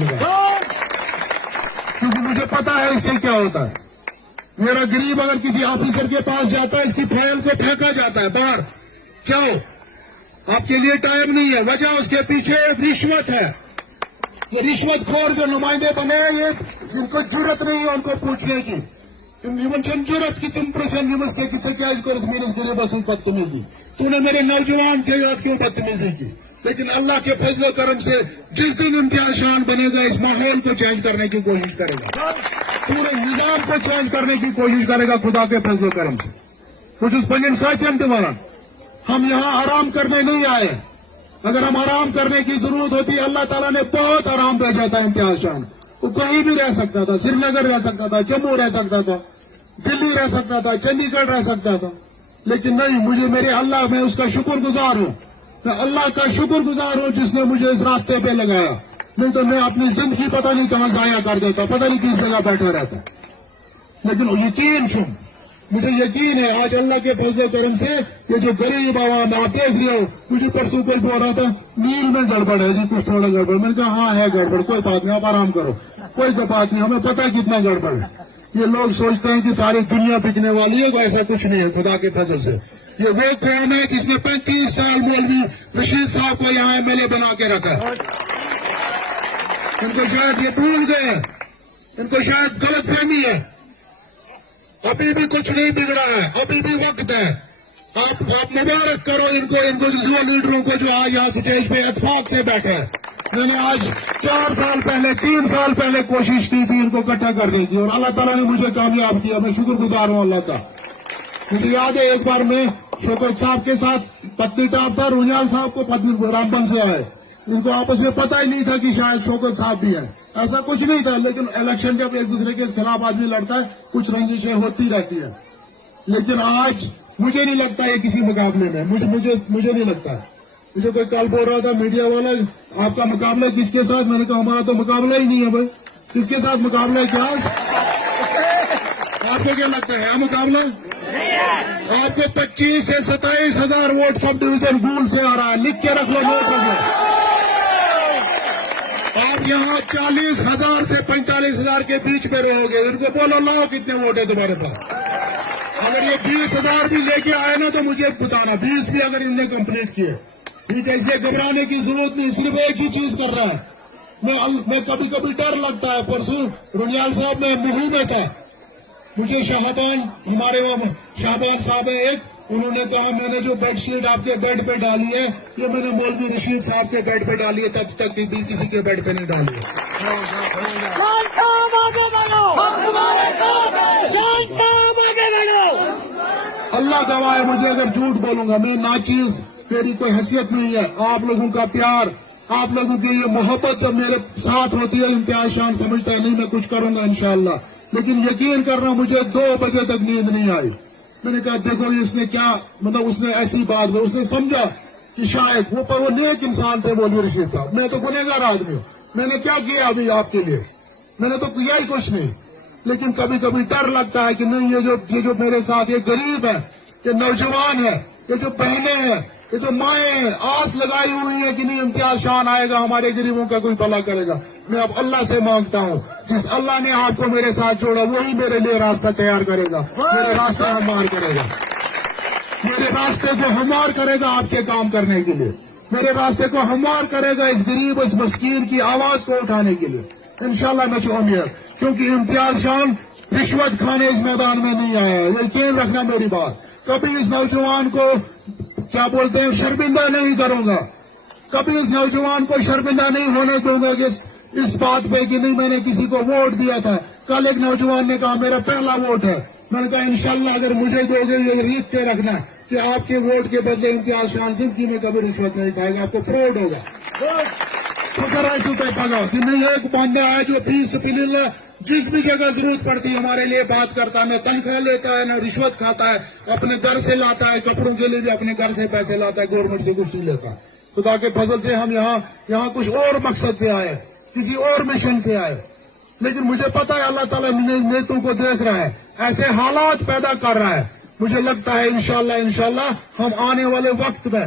کروں گا، کیونکہ مجھے پتا ہے اس سے کیا ہوتا ہے. میرا غریب اگر کسی آفیسر کے پاس جاتا ہے اس کی فائل کو پھینکا جاتا ہے باہر. کیوں؟ آپ کے لیے ٹائم نہیں ہے. وجہ اس کے پیچھے رشوت ہے. یہ رشوت خور جو نمائندے بنے ہیں یہ ان کو جرت نہیں ہے ان کو پوچھنے کی. جرت کی تم پرشن نمستے کسی کیا غریب اصل بدتمیزی تو نے میرے نوجوان تھے اور کیوں بدتمیزی کی. لیکن اللہ کے فضل و کرم سے جس دن امتیاز شان بنے گا اس ماحول کو چینج کرنے کی کوشش کرے گا، پورے نظام کو چینج کرنے کی کوشش کرے گا خدا کے فضل و کرم سے. کچھ اس پنجن ساتھیم تمہارا ہم یہاں آرام کرنے نہیں آئے. اگر ہم آرام کرنے کی ضرورت ہوتی اللہ تعالیٰ نے بہت آرام بھیجا تھا امتیاز شان. وہ کہیں بھی رہ سکتا تھا، سری نگر رہ سکتا تھا، جموں رہ سکتا تھا، دلی رہ سکتا تھا، چنڈی گڑھ رہ سکتا تھا. لیکن نہیں، مجھے میرے اللہ میں اس کا شکر گزار ہوں. میں اللہ کا شکر گزار ہوں جس نے مجھے اس راستے پہ لگایا. نہیں تو میں اپنی زندگی پتہ نہیں کہاں ضائع کر دیتا، پتہ نہیں کس جگہ بیٹھا رہتا. لیکن یقین مجھے یقین ہے آج اللہ کے فضل و کرم سے یہ جو غریب عوام آپ دیکھ رہے ہو. مجھے پرسوں کوئی بول رہا تھا نیل میں گڑبڑ ہے جی، کچھ تھوڑا گڑبڑ. میں نے کہا ہاں ہے گڑبڑ، کوئی بات نہیں، آپ آرام کرو، کوئی بات نہیں، ہمیں پتہ کتنا گڑبڑ ہے. یہ لوگ سوچتے ہیں کہ ساری دنیا بکنے والی ہے، ایسا کچھ نہیں ہے خدا کے فضل سے. یہ وہ قوم ہے جس نے 35 سال مولوی رشید صاحب کو یہاں ایم ایل اے بنا کے رکھا ہے. ان کو شاید یہ بھول گئے، ان کو شاید غلط فہمی ہے. ابھی بھی کچھ نہیں بگڑا ہے، ابھی بھی وقت ہے. آپ مبارک کرو ان کو لیڈروں کو جو آج یہاں سٹیج پہ اتفاق سے بیٹھے ہیں. میں نے آج 3 سال پہلے کوشش کی تھی ان کو اکٹھا کرنے کی اور اللہ تعالیٰ نے مجھے کامیاب کیا. میں شکر گزار ہوں اللہ کا. مجھے یاد ہے ایک بار میں شوکت صاحب کے ساتھ پتنی ٹاپ تھا، رونیال صاحب کو پتنی رامبن سے آئے. ان کو آپس میں پتہ ہی نہیں تھا کہ شاید شوکت صاحب بھی ہیں، ایسا کچھ نہیں تھا. لیکن الیکشن جب ایک دوسرے کے خلاف آدمی لڑتا ہے کچھ رنجشیں ہوتی رہتی ہیں. لیکن آج مجھے نہیں لگتا یہ کسی مقابلے میں، مجھے نہیں لگتا ہے. مجھے کوئی کل بول رہا تھا میڈیا والا آپ کا مقابلہ کس کے ساتھ؟ میں نے کہا ہمارا تو مقابلہ ہی نہیں ہے بھائی. کس کے ساتھ مقابلہ ہے؟ کیا آپ کو کیا لگتا ہے مقابلہ؟ آپ کو 25 سے 27 ہزار ووٹ سب ڈویژن گول سے آ رہا ہے، لکھ کے رکھ لو، نوٹ رکھ لو. آپ یہاں 40,000 سے 45,000 کے بیچ میں رہو گے. ان کو بولو لاؤ کتنے ووٹ ہے تمہارے پاس. اگر یہ 20,000 بھی لے کے آئے نا تو مجھے بتانا، 20 بھی اگر ان نے کمپلیٹ کیے ٹھیک ہے. اس لیے گھبرانے کی ضرورت نہیں، صرف ایک ہی چیز کر رہا ہے. میں کبھی ڈر لگتا ہے. پرسوں رونیال صاحب میں مہو میں تھا، مجھے شاہبان ہمارے وہاں شاہبان صاحب ہے ایک، انہوں نے کہا میں نے جو بیڈ شیٹ آپ کے بیڈ پہ ڈالی ہے یہ میں نے مولوی رشید صاحب کے بیڈ پہ ڈالی ہے، تب تک بھی کسی کے بیڈ پہ نہیں ڈالی ہے. اللہ گواہ ہے، مجھے اگر جھوٹ بولوں گا میں ناچیز، میری کوئی حیثیت نہیں ہے. آپ لوگوں کا پیار، آپ لوگوں کی یہ محبت جب میرے ساتھ ہوتی ہے امتیاز شان سمجھتا ہے نہیں میں کچھ کروں گا انشاءاللہ. لیکن یقین کرنا مجھے 2 بجے تک نیند نہیں آئی. میں نے کہا دیکھو اس نے کیا اس نے ایسی بات اس نے سمجھا کہ شاید وہ نیک انسان تھے مولوی رشید صاحب. میں تو گنہگار آدمی ہوں، میں نے کیا کیا ابھی آپ کے لیے؟ میں نے تو کیا ہی کچھ نہیں. لیکن کبھی کبھی ڈر لگتا ہے کہ نہیں یہ جو میرے ساتھ یہ غریب ہے، یہ نوجوان ہے، یہ جو بہنیں ہیں، یہ جو مائیں ہیں، آس لگائی ہوئی ہے کہ نہیں امتیاز شان آئے گا ہمارے غریبوں کا کوئی بھلا کرے گا. میں اب اللہ سے مانگتا ہوں جس اللہ نے آپ کو میرے ساتھ جوڑا وہی میرے لیے راستہ تیار کرے گا، میرے راستے ہموار کرے گا، میرے راستے کو ہموار کرے گا آپ کے کام کرنے کے لیے، میرے راستے کو ہموار کرے گا اس غریب اس مسکین کی آواز کو اٹھانے کے لیے انشاءاللہ. میں چاہوں گا کیونکہ امتیاز شان رشوت کھانے اس میدان میں نہیں آیا ہے. یقین رکھنا میری بات، کبھی اس نوجوان کو کیا بولتے ہیں شرمندہ نہیں کروں گا، کبھی اس نوجوان کو شرمندہ نہیں ہونے دوں گا کہ اس بات پہ کہ نہیں میں نے کسی کو ووٹ دیا تھا. کل ایک نوجوان نے کہا میرا پہلا ووٹ ہے. میں نے کہا انشاءاللہ اگر مجھے دو گے یہ ریت کے رکھنا کہ آپ کے ووٹ کے بدلے امتیاز شان زندگی میں کبھی رشوت نہیں کھائے گا، آپ کو فراڈ ہوگا. کہ نہیں ایک بندہ ہے جو فیس جس بھی جگہ ضرورت پڑتی ہے ہمارے لیے بات کرتا ہے، نہ تنخواہ لیتا ہے نہ رشوت کھاتا ہے، اپنے گھر سے لاتا ہے، کپڑوں کے لیے بھی اپنے گھر سے پیسے لاتا ہے، گورنمنٹ سے کچھ نہیں لیتا. خدا کے فضل سے ہم یہاں کچھ اور مقصد سے آئے، کسی اور مشن سے آئے. لیکن مجھے پتا ہے اللہ تعالیٰ نیتوں کو دیکھ رہا ہے، ایسے حالات پیدا کر رہا ہے. مجھے لگتا ہے انشاءاللہ ہم آنے والے وقت میں